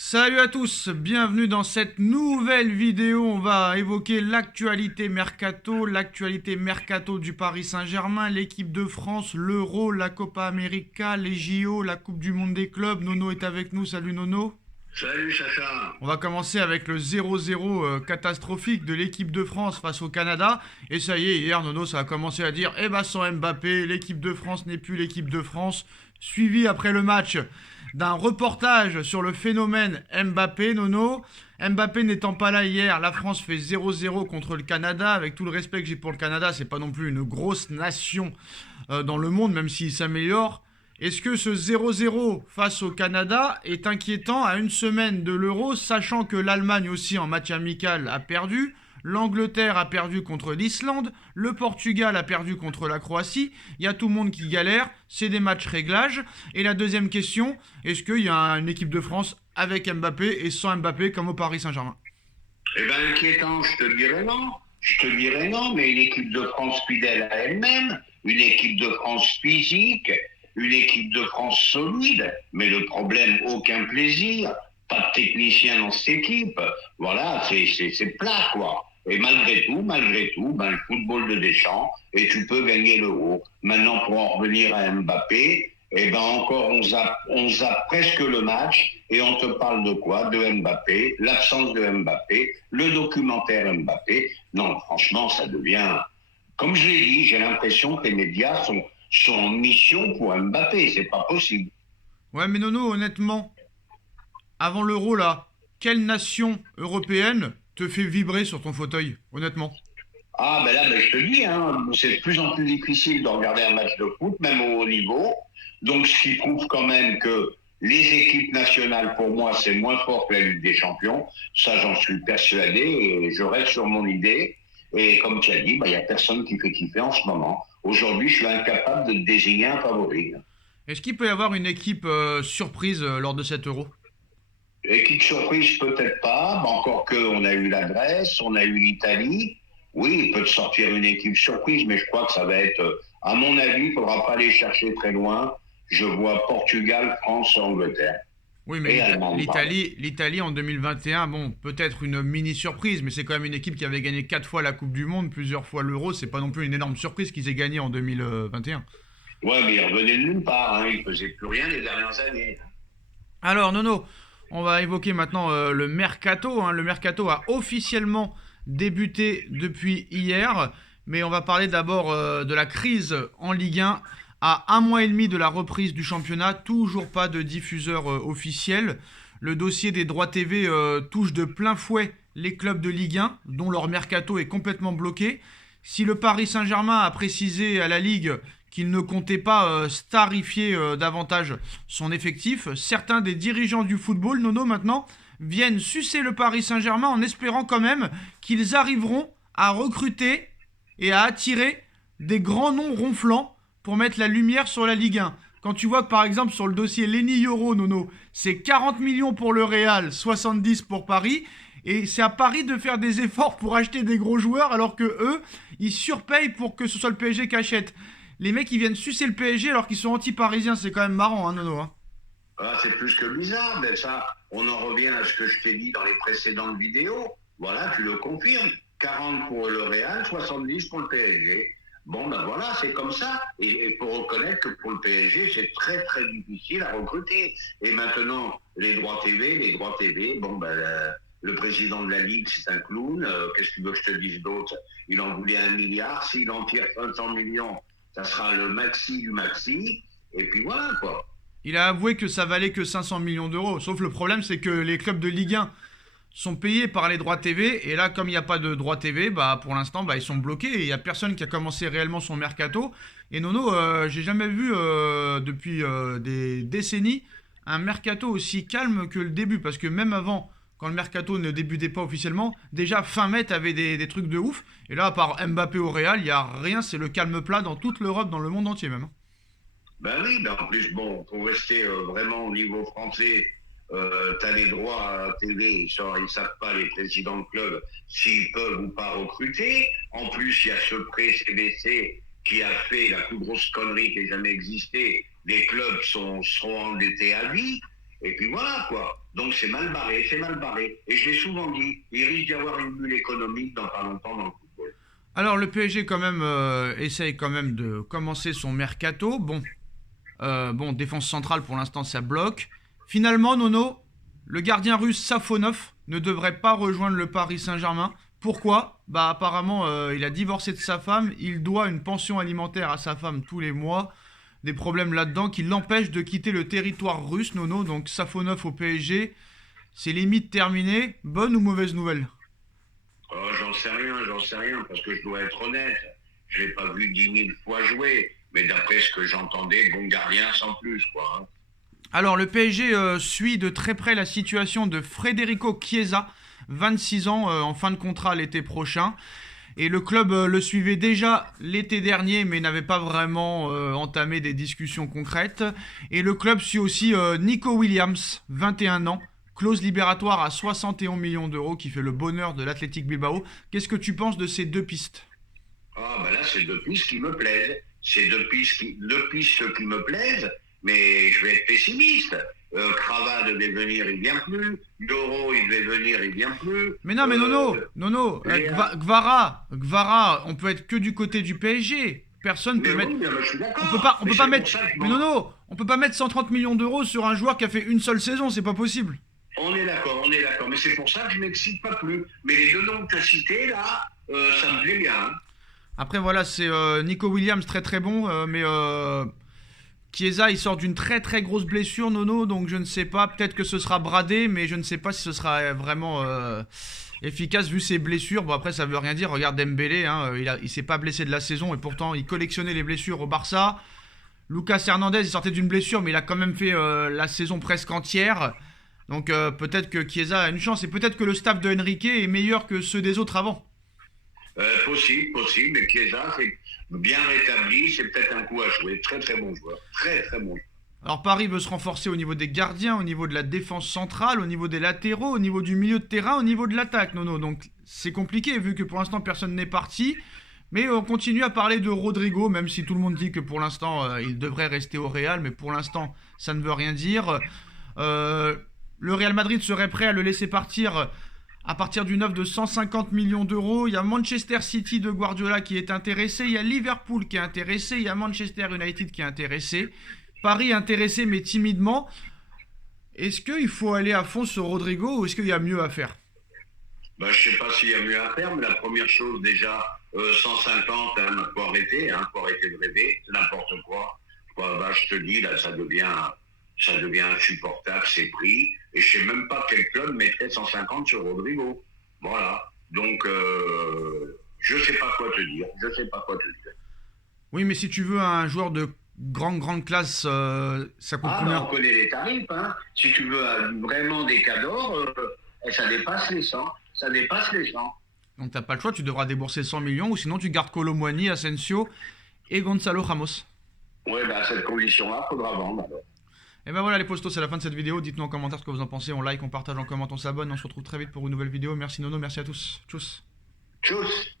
Salut à tous, bienvenue dans cette nouvelle vidéo. On va évoquer l'actualité mercato du Paris Saint-Germain, l'équipe de France, l'Euro, la Copa América, les JO, la Coupe du Monde des clubs. Nono est avec nous, salut Nono. Salut Chacha. On va commencer avec le 0-0 catastrophique de l'équipe de France face au Canada. Et ça y est, hier Nono, ça a commencé à dire eh ben sans Mbappé, l'équipe de France n'est plus l'équipe de France. Suivi après le match d'un reportage sur le phénomène Mbappé, Nono. Mbappé n'étant pas là hier, la France fait 0-0 contre le Canada. Avec tout le respect que j'ai pour le Canada, c'est pas non plus une grosse nation dans le monde, même s'il s'améliore. Est-ce que ce 0-0 face au Canada est inquiétant à une semaine de l'Euro, sachant que l'Allemagne aussi en match amical a perdu, l'Angleterre a perdu contre l'Islande, le Portugal a perdu contre la Croatie, il y a tout le monde qui galère, c'est des matchs réglages. Et la deuxième question, est-ce qu'il y a une équipe de France avec Mbappé et sans Mbappé comme au Paris Saint-Germain? Eh bien, inquiétant, je te dirais non. Je te dirais non, mais une équipe de France fidèle à elle-même, une équipe de France physique, une équipe de France solide, mais le problème, aucun plaisir, pas de technicien dans cette équipe. Voilà, c'est plat, quoi. Et malgré tout, ben, le football de Deschamps, et tu peux gagner l'Euro. Maintenant, pour en revenir à Mbappé, eh ben encore on zappe presque le match et on te parle de quoi? De Mbappé, l'absence de Mbappé, le documentaire Mbappé. Non, franchement, ça devient... Comme je l'ai dit, j'ai l'impression que les médias sont en mission pour Mbappé. C'est pas possible. Ouais, mais Nono, honnêtement, avant l'Euro là, quelle nation européenne te fait vibrer sur ton fauteuil, honnêtement? Ah, ben là, ben, je te dis, hein, c'est de plus en plus difficile de regarder un match de foot, même au haut niveau. Donc, ce qui prouve quand même que les équipes nationales, pour moi, c'est moins fort que la Ligue des Champions. Ça, j'en suis persuadé et je reste sur mon idée. Et comme tu as dit, ben, il n'y a personne qui fait kiffer en ce moment. Aujourd'hui, je suis incapable de désigner un favori. Est-ce qu'il peut y avoir une équipe surprise lors de cet Euro? Équipe surprise, peut-être pas. Mais encore que, on a eu la Grèce, on a eu l'Italie. Oui, il peut te sortir une équipe surprise, mais je crois que ça va être, à mon avis, il ne faudra pas aller chercher très loin. Je vois Portugal, France, Angleterre. Oui, mais Et Allemagne, pardon. l'Italie en 2021, bon, peut-être une mini surprise, mais c'est quand même une équipe qui avait gagné 4 fois la Coupe du Monde, plusieurs fois l'Euro. C'est pas non plus une énorme surprise qu'ils aient gagné en 2021. Ouais, mais il revenait de nulle part. Hein. Il ne faisait plus rien les dernières années. Alors, Nono, on va évoquer maintenant le mercato, hein. Le mercato a officiellement débuté depuis hier, mais on va parler d'abord de la crise en Ligue 1. À un mois et demi de la reprise du championnat, toujours pas de diffuseur officiel. Le dossier des droits TV touche de plein fouet les clubs de Ligue 1, dont leur mercato est complètement bloqué. Si le Paris Saint-Germain a précisé à la Ligue qu'il ne comptait pas starifier davantage son effectif, certains des dirigeants du football, Nono maintenant, viennent sucer le Paris Saint-Germain en espérant quand même qu'ils arriveront à recruter et à attirer des grands noms ronflants pour mettre la lumière sur la Ligue 1. Quand tu vois que par exemple sur le dossier Lenny Yoro, Nono, c'est 40 millions pour le Real, 70 pour Paris, et c'est à Paris de faire des efforts pour acheter des gros joueurs alors que eux, ils surpayent pour que ce soit le PSG qui achète. Les mecs, ils viennent sucer le PSG alors qu'ils sont anti-parisiens, c'est quand même marrant, hein, Nono, hein. Ah, c'est plus que bizarre, mais ça, on en revient à ce que je t'ai dit dans les précédentes vidéos. Voilà, tu le confirmes. 40 pour le Real, 70 pour le PSG. Bon, ben voilà, c'est comme ça. Et faut reconnaître que pour le PSG, c'est très, très difficile à recruter. Et maintenant, les droits TV, bon, ben, le président de la Ligue, c'est un clown. Qu'est-ce que tu veux que je te dise d'autre? Il en voulait 1 milliard. S'il en tire 500 millions, ça sera le maxi du maxi. Et puis voilà, quoi. Il a avoué que ça valait que 500 millions d'euros. Sauf le problème, c'est que les clubs de Ligue 1 sont payés par les droits TV. Et là, comme il n'y a pas de droits TV, bah, pour l'instant, bah, ils sont bloqués. Et il n'y a personne qui a commencé réellement son mercato. Et Nono, j'ai jamais vu depuis des décennies un mercato aussi calme que le début. Parce que même avant, quand le mercato ne débutait pas officiellement, déjà fin mai, t'avais des trucs de ouf. Et là, à part Mbappé au Real, il n'y a rien. C'est le calme plat dans toute l'Europe, dans le monde entier même. Ben oui, ben en plus, bon, pour rester vraiment au niveau français, tu as les droits à la TV, ils ne savent pas, les présidents de club, s'ils peuvent ou pas recruter. En plus, il y a ce prêt CBC qui a fait la plus grosse connerie qui ait jamais existé. Les clubs seront endettés à vie. Et puis voilà, quoi. Donc c'est mal barré, c'est mal barré. Et je l'ai souvent dit, il risque d'y avoir une bulle économique dans pas longtemps dans le football. Alors le PSG quand même essaye quand même de commencer son mercato. Bon, défense centrale pour l'instant ça bloque. Finalement, Nono, le gardien russe Safonov ne devrait pas rejoindre le Paris Saint-Germain. Pourquoi? Bah apparemment il a divorcé de sa femme, il doit une pension alimentaire à sa femme tous les mois. Des problèmes là-dedans qui l'empêchent de quitter le territoire russe, Nono. Donc Safonov au PSG, c'est limite terminé. Bonne ou mauvaise nouvelle? Oh, j'en sais rien, parce que je dois être honnête. Je l'ai pas vu 10 000 fois jouer, mais d'après ce que j'entendais, bon gardien sans plus, quoi. Hein. Alors le PSG suit de très près la situation de Federico Chiesa, 26 ans, en fin de contrat l'été prochain. Et le club le suivait déjà l'été dernier, mais n'avait pas vraiment entamé des discussions concrètes. Et le club suit aussi Nico Williams, 21 ans, clause libératoire à 71 millions d'euros, qui fait le bonheur de l'Athletic Bilbao. Qu'est-ce que tu penses de ces deux pistes? Ah, ben là, c'est deux pistes qui me plaisent. C'est deux pistes qui me plaisent, mais je vais être pessimiste. Crava devait venir, il vient plus. Doro, il devait venir, il vient plus. Mais non, mais Nono, Gvara, on peut être que du côté du PSG. Personne peut mais mettre. oui, mais je suis On d'accord. peut Mais pas c'est mettre. pour ça que je Mais Nono, on peut pas mettre 130 millions d'euros sur un joueur qui a fait une seule saison, c'est pas possible. On est d'accord, on est d'accord. Mais c'est pour ça que je m'excite pas plus. Mais les deux noms que tu as cités, là, ça me plaît bien. Hein. Après, voilà, c'est Nico Williams, très très bon, mais Chiesa, il sort d'une très très grosse blessure, Nono, donc je ne sais pas, peut-être que ce sera bradé, mais je ne sais pas si ce sera vraiment efficace vu ses blessures. Bon, après, ça veut rien dire, regarde Dembélé, hein, il s'est pas blessé de la saison, et pourtant, il collectionnait les blessures au Barça. Lucas Hernandez, il sortait d'une blessure, mais il a quand même fait la saison presque entière. Donc peut-être que Chiesa a une chance, et peut-être que le staff de Enrique est meilleur que ceux des autres avant. Possible, mais Chiesa, c'est bien rétabli, c'est peut-être un coup à jouer. Très très bon joueur, très très bon. Alors Paris veut se renforcer au niveau des gardiens, au niveau de la défense centrale, au niveau des latéraux, au niveau du milieu de terrain, au niveau de l'attaque, Nono. Donc c'est compliqué vu que pour l'instant personne n'est parti. Mais on continue à parler de Rodrigo, même si tout le monde dit que pour l'instant il devrait rester au Real, mais pour l'instant ça ne veut rien dire. Le Real Madrid serait prêt à le laisser partir à partir d'une offre de 150 millions d'euros. Il y a Manchester City de Guardiola qui est intéressé, il y a Liverpool qui est intéressé, il y a Manchester United qui est intéressé. Paris est intéressé mais timidement. Est-ce qu'il faut aller à fond sur Rodrigo ou est-ce qu'il y a mieux à faire? Ben, je sais pas s'il y a mieux à faire, mais la première chose déjà, 150, hein, faut arrêter, faut arrêter de rêver, c'est n'importe quoi. Bah, je te dis, là, ça devient insupportable, ces prix, et je sais même pas quel club mettrait 150 sur Rodrigo. Voilà. Donc, je sais pas quoi te dire, je sais pas quoi te dire. Oui, mais si tu veux un joueur de grande classe, ça coûte Ah, ben, combien? on connaît les tarifs, hein. Si tu veux vraiment des cadors, ça dépasse les 100, ça dépasse les 100. Donc t'as pas le choix, tu devras débourser 100 millions ou sinon tu gardes Kolo Muani, Asensio et Gonzalo Ramos. Ouais, ben, à cette condition-là, faudra vendre, alors. Et ben voilà les postos, c'est la fin de cette vidéo. Dites-nous en commentaire ce que vous en pensez. On like, on partage, on commente, on s'abonne. On se retrouve très vite pour une nouvelle vidéo. Merci Nono, merci à tous. Tchuss. Tchuss.